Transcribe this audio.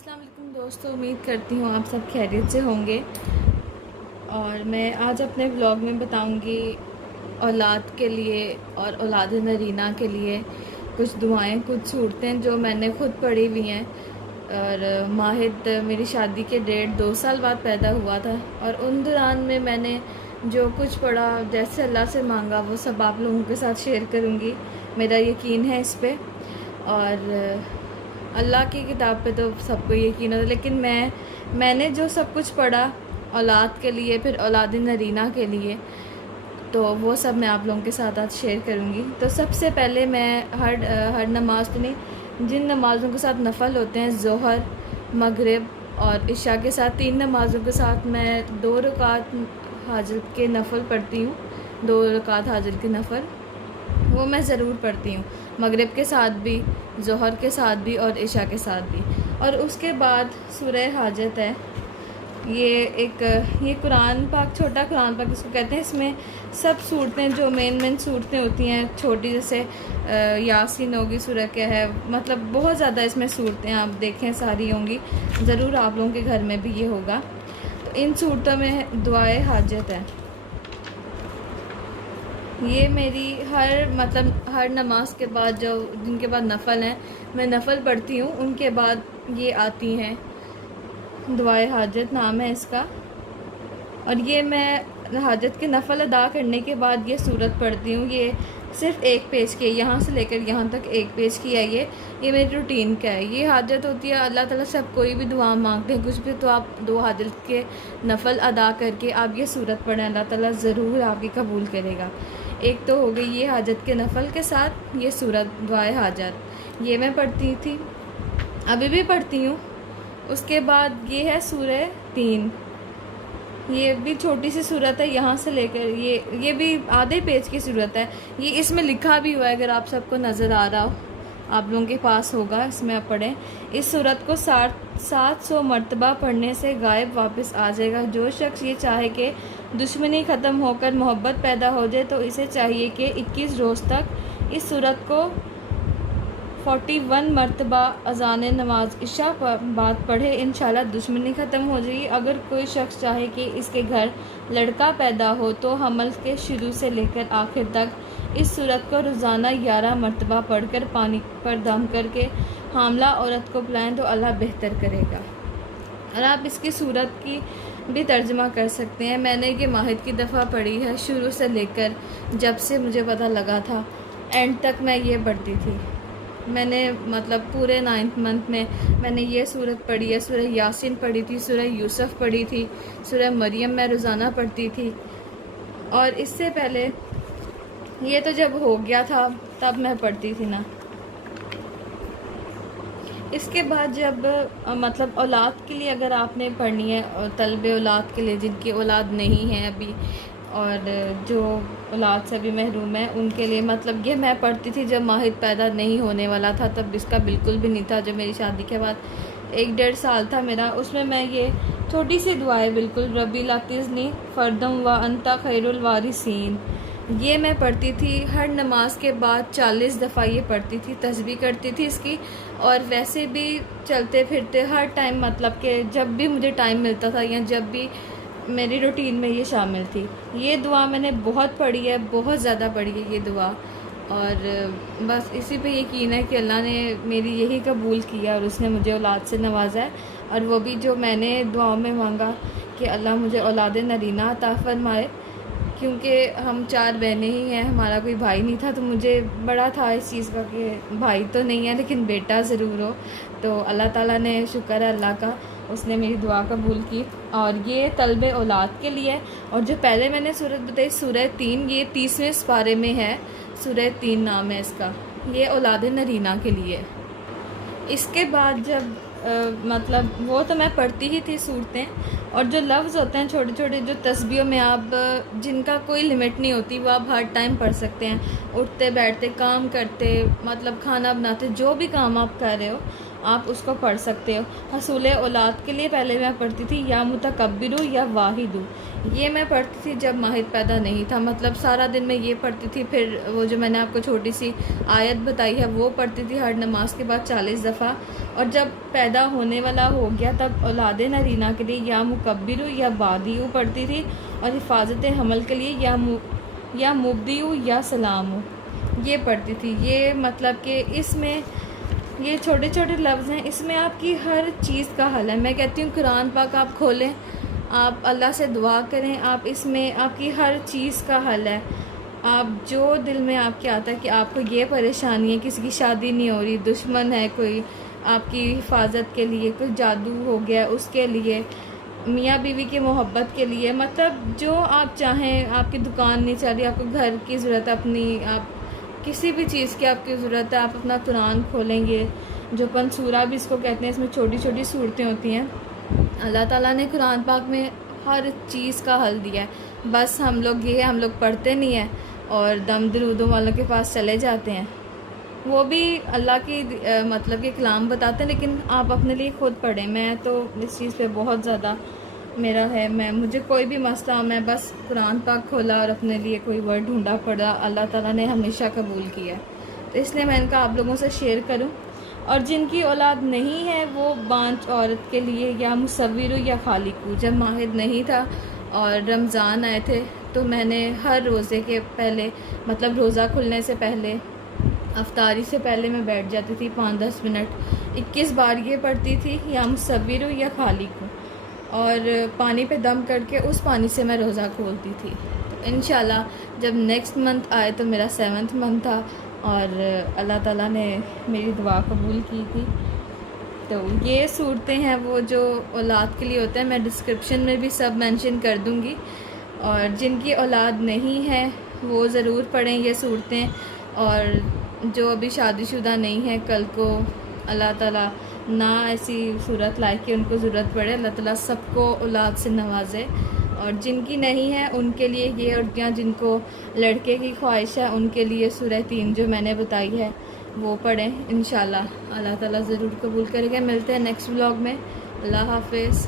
अस्सलाम वालेकुम दोस्तों, उम्मीद करती हूँ आप सब खैरियत से होंगे। और मैं आज अपने व्लॉग में बताऊँगी औलाद के लिए और औलाद नरीना के लिए कुछ दुआएं, कुछ सूरतें जो मैंने ख़ुद पढ़ी हुई हैं। और माहिद मेरी शादी के 1.5-2 साल बाद पैदा हुआ था और उन दौरान में मैंने जो कुछ पढ़ा, जैसे अल्लाह से मांगा, वो सब आप लोगों के साथ शेयर करूँगी। मेरा यकीन है इस पर। और अल्लाह की किताब पे तो सबको यकीन होता है, लेकिन मैंने जो सब कुछ पढ़ा औलाद के लिए, फिर औलाद नरीना के लिए, तो वो सब मैं आप लोगों के साथ आज शेयर करूँगी। तो सबसे पहले मैं हर नमाज तो नहीं, जिन नमाज़ों के साथ नफल होते हैं, ज़ोहर, मगरिब और इशा के साथ 3 नमाज़ों के साथ मैं 2 रकात हाजत के नफल पढ़ती हूँ। 2 रकात हाजत के नफल वो मैं ज़रूर पढ़ती हूँ, मगरिब के साथ भी, ज़ोहर के साथ भी और इशा के साथ भी। और उसके बाद सूरह हाजत है, ये कुरान पाक, छोटा कुरान पाक इसको कहते हैं। इसमें सब सूरतें जो मेन सूरतें होती हैं छोटी, जैसे यासीन होगी, सूरह क्या है, मतलब बहुत ज़्यादा इसमें सूरतें आप देखें सारी होंगी, ज़रूर आप लोगों के घर में भी ये होगा। तो इन सूरतों में दुआए हाजत है। ये मेरी हर नमाज के बाद, जो जिनके बाद नफल हैं, मैं नफल पढ़ती हूँ, उनके बाद ये आती हैं। दुआए हाजत नाम है इसका। और ये मैं हाजत के नफल अदा करने के बाद ये सूरत पढ़ती हूँ। ये सिर्फ़ 1 पेज की है, यहाँ से लेकर यहाँ तक 1 पेज की है। ये मेरी रूटीन का है। ये हाजत होती है, अल्लाह ताला से आप कोई भी दुआ मांगते हैं, कुछ भी, तो आप 2 हाजत के नफल अदा करके आप ये सूरत पढ़ें, अल्लाह ताला ज़रूर आपकी कबूल करेगा। एक तो हो गई ये हाजत के नफल के साथ ये सूरत दुआए हाजत, ये मैं पढ़ती थी, अभी भी पढ़ती हूँ। उसके बाद ये है सूरह 3, ये भी छोटी सी सूरत है, यहाँ से लेकर ये भी आधे पेज की सूरत है। ये इसमें लिखा भी हुआ है, अगर आप सबको नज़र आ रहा हो, आप लोगों के पास होगा, इसमें आप पढ़ें। इस सूरत को 700 मरतबा पढ़ने से गायब वापस आ जाएगा। जो शख्स ये चाहे कि दुश्मनी ख़त्म होकर मोहब्बत पैदा हो जाए, तो इसे चाहिए कि 21 रोज़ तक इस सूरत को 41 मरतबा अज़ान नमाज इशा बाद पढ़े, इंशाल्लाह दुश्मनी ख़त्म हो जाएगी। अगर कोई शख्स चाहे कि इसके घर लड़का पैदा हो, तो हमल के शुरू से लेकर आखिर तक इस सूरत को रोज़ाना 11 मरतबा पढ़कर पानी पर दम करके हामला औरत को पिलाएं, तो अल्लाह बेहतर करेगा। और आप इसकी सूरत की भी तर्जमा कर सकते हैं। मैंने ये माहिद की दफ़ा पढ़ी है, शुरू से लेकर जब से मुझे पता लगा था एंड तक मैं ये पढ़ती थी। मैंने मतलब पूरे 9th मंथ में मैंने ये सूरत पढ़ी है। सूरह यासीन पढ़ी थी, सूरह यूसुफ पढ़ी थी, सूरह मरियम मैं रोज़ाना पढ़ती थी। और इससे पहले ये तो जब हो गया था तब मैं पढ़ती थी ना। इसके बाद जब मतलब औलाद के लिए अगर आपने पढ़नी है, और तलबे औलाद के लिए जिनकी औलाद नहीं है अभी, और जो औलाद से भी महरूम है, उनके लिए मतलब ये मैं पढ़ती थी जब माहिद पैदा नहीं होने वाला था, तब इसका बिल्कुल भी नहीं था। जब मेरी शादी के बाद 1-1.5 साल था मेरा, उसमें मैं ये छोटी सी दुआएं, बिल्कुल रबी लातिज़नी फ़रदम व अंता खैरुल वारिसीन, ये मैं पढ़ती थी। हर नमाज के बाद 40 दफ़ा ये पढ़ती थी, तस्बीह करती थी इसकी। और वैसे भी चलते फिरते हर टाइम, मतलब कि जब भी मुझे टाइम मिलता था या जब भी मेरी रूटीन में ये शामिल थी। ये दुआ मैंने बहुत पढ़ी है, बहुत ज़्यादा पढ़ी है ये दुआ। और बस इसी पे यकीन है कि अल्लाह ने मेरी यही कबूल किया और उसने मुझे औलाद से नवाजा है। और वो भी जो मैंने दुआओं में मांगा कि अल्लाह मुझे औलाद नरीना अता फरमाए, क्योंकि हम 4 बहनें ही हैं, हमारा कोई भाई नहीं था। तो मुझे बड़ा था इस चीज़ का कि भाई तो नहीं है लेकिन बेटा ज़रूर हो। तो अल्लाह ताला ने, शुक्र है अल्लाह का, उसने मेरी दुआ कबूल की। और ये तलबे औलाद के लिए। और जो पहले मैंने सूरत बताई, सूरह 3, ये 30वें पारे में है, सूरह 3 नाम है इसका, ये औलाद नरीना के लिए। इसके बाद जब मतलब वो तो मैं पढ़ती ही थी सूरतें, और जो लफ्ज़ होते हैं छोटे छोटे, जो तस्बीहों में आप, जिनका कोई लिमिट नहीं होती, वो आप हर टाइम पढ़ सकते हैं, उठते बैठते, काम करते, मतलब खाना बनाते, जो भी काम आप कर रहे हो, आप उसको पढ़ सकते हो। हसूल औलाद के लिए पहले मैं पढ़ती थी या मुतकब्बिरु या वाहिदु, ये मैं पढ़ती थी जब माहिद पैदा नहीं था, मतलब सारा दिन मैं ये पढ़ती थी। फिर वो जो मैंने आपको छोटी सी आयत बताई है वो पढ़ती थी हर नमाज के बाद 40 दफ़ा। और जब पैदा होने वाला हो गया तब औलाद नरीना के लिए या मुकब्बिरु या वादियु पढ़ती थी, और हिफाजत हमल के लिए या मुब्दियु या सलामु ये पढ़ती थी। ये मतलब कि इसमें ये छोटे छोटे लफ्ज़ हैं, इसमें आपकी हर चीज़ का हल है। मैं कहती हूँ कुरान पाक आप खोलें, आप अल्लाह से दुआ करें, आप इसमें आपकी हर चीज़ का हल है। आप जो दिल में आपके आता है कि आपको ये परेशानी है, किसी की शादी नहीं हो रही, दुश्मन है कोई आपकी हिफाजत के लिए, कोई जादू हो गया उसके लिए, मियाँ बीवी की मोहब्बत के लिए, मतलब जो आप चाहें, आपकी दुकान नहीं चल रही, आपको घर की ज़रूरत अपनी, आप किसी भी चीज़ की आपकी ज़रूरत है, आप अपना कुरान खोलेंगे, जो पंसूरा भी इसको कहते हैं, इसमें छोटी छोटी सूरतें होती हैं। अल्लाह ताला ने कुरान पाक में हर चीज़ का हल दिया है। बस हम लोग पढ़ते नहीं हैं और दम दरूदों वालों के पास चले जाते हैं। वो भी अल्लाह की मतलब के कलाम बताते हैं, लेकिन आप अपने लिए खुद पढ़ें। मैं तो इस चीज़ पे बहुत ज़्यादा मेरा है, मुझे कोई भी मसला, मैं बस कुरान पाक खोला और अपने लिए कोई वर्ड ढूंढा, पढ़ा, अल्लाह ताला ने हमेशा कबूल किया। तो इसलिए मैंने कहा आप लोगों से शेयर करूं। और जिनकी औलाद नहीं है वो बांझ औरत के लिए या मुसव्विरु या खालिकू, जब माहिद नहीं था और रमज़ान आए थे तो मैंने हर रोज़े के पहले, मतलब रोज़ा खुलने से पहले, अफ्तारी से पहले मैं बैठ जाती थी 5-10 मिनट, 21 बार ये पढ़ती थी या मुसव्विरु या खालिकू, और पानी पे दम करके उस पानी से मैं रोज़ा खोलती थी। तो इंशाल्लाह जब नेक्स्ट मंथ आए तो मेरा 7वां मंथ था और अल्लाह ताला ने मेरी दुआ कबूल की थी। तो ये सूरतें हैं वो जो औलाद के लिए होते हैं, मैं डिस्क्रिप्शन में भी सब मेंशन कर दूँगी। और जिनकी औलाद नहीं है वो ज़रूर पढ़ें ये सूरतें, और जो अभी शादीशुदा नहीं है, कल को अल्लाह ताला ना ऐसी सूरत लाए कि उनको ज़रूरत पड़े, अल्लाह ताला सबको औलाद से नवाजे। और जिनकी नहीं है उनके लिए ये, और जिनको लड़के की ख्वाहिश है उनके लिए सूरह 3 जो मैंने बताई है वो पढ़ें। इंशाल्लाह अल्लाह ताला ज़रूर कबूल करेगा। मिलते हैं नेक्स्ट व्लॉग में। अल्लाह हाफ़िज़।